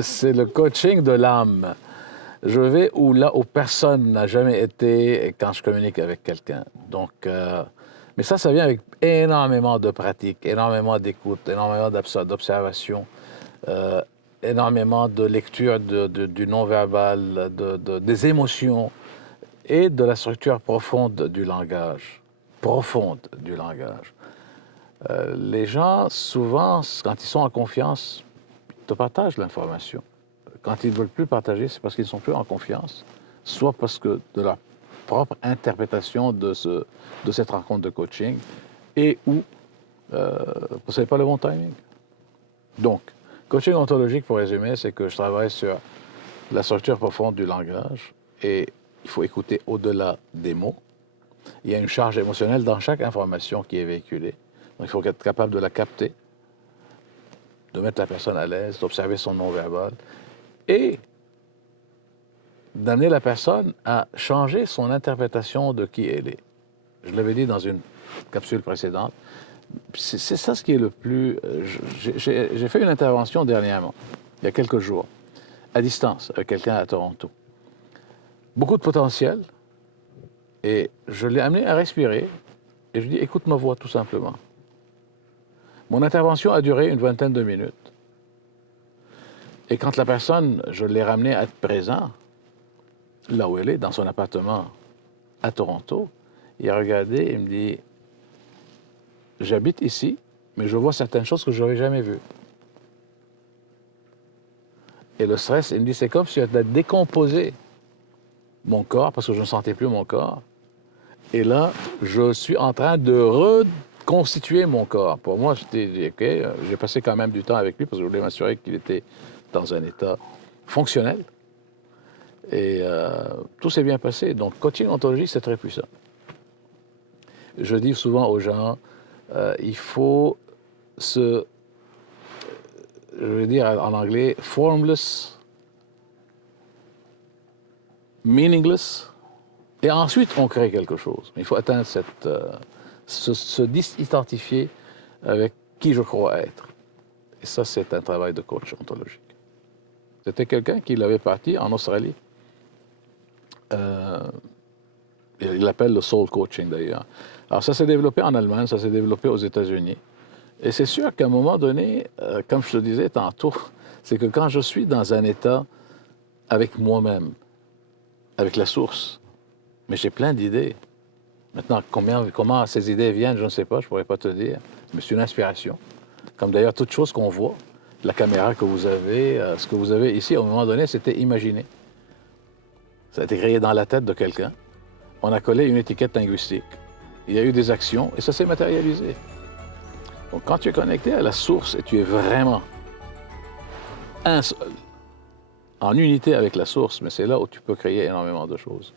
c'est le coaching de l'âme. Je vais là où personne n'a jamais été quand je communique avec quelqu'un. Donc, mais ça vient avec énormément de pratique, énormément d'écoute, énormément d'observation, énormément de lecture du non-verbal, des émotions et de la structure profonde du langage. Profonde du langage. Les gens, souvent, quand ils sont en confiance, ils te partagent l'information. Quand ils ne veulent plus partager, c'est parce qu'ils ne sont plus en confiance, soit parce que de leur propre interprétation de cette rencontre de coaching, et ou ce n'est pas le bon timing. Donc, coaching ontologique, pour résumer, c'est que je travaille sur la structure profonde du langage, et il faut écouter au-delà des mots. Il y a une charge émotionnelle dans chaque information qui est véhiculée. Donc, il faut être capable de la capter, de mettre la personne à l'aise, d'observer son non-verbal, et d'amener la personne à changer son interprétation de qui elle est. Je l'avais dit dans une capsule précédente. C'est ça ce qui est le plus... J'ai fait une intervention dernièrement, il y a quelques jours, à distance, avec quelqu'un à Toronto. Beaucoup de potentiel, et je l'ai amené à respirer, et je lui ai dit, écoute ma voix tout simplement. Mon intervention a duré une vingtaine de minutes. Et quand la personne, je l'ai ramenée à être présent, là où elle est, dans son appartement à Toronto, il a regardé et il me dit, j'habite ici, mais je vois certaines choses que je n'avais jamais vues. Et le stress, il me dit, c'est comme si j'avais décomposé mon corps, parce que je ne sentais plus mon corps. Et là, je suis en train de reconstituer mon corps. Pour moi, j'étais dit, OK, j'ai passé quand même du temps avec lui, parce que je voulais m'assurer qu'il était dans un état fonctionnel. Et tout s'est bien passé. Donc, coaching ontologique, c'est très puissant. Je dis souvent aux gens, il faut je veux dire en anglais, formless, meaningless, et ensuite on crée quelque chose. Mais il faut atteindre se identifier avec qui je crois être. Et ça, c'est un travail de coach ontologique. C'était quelqu'un qui l'avait parti en Australie. Il l'appelle le soul coaching d'ailleurs. Alors ça s'est développé en Allemagne, ça s'est développé aux États-Unis. Et c'est sûr qu'à un moment donné, comme je te disais tantôt, c'est que quand je suis dans un état avec moi-même, avec la source, mais j'ai plein d'idées. Maintenant, comment ces idées viennent, je ne sais pas, je ne pourrais pas te dire. Mais c'est une inspiration. Comme d'ailleurs toute chose qu'on voit, la caméra que vous avez, ce que vous avez ici, à un moment donné, c'était imaginé. Ça a été créé dans la tête de quelqu'un. On a collé une étiquette linguistique. Il y a eu des actions et ça s'est matérialisé. Donc, quand tu es connecté à la source et tu es vraiment un seul, en unité avec la source, mais c'est là où tu peux créer énormément de choses.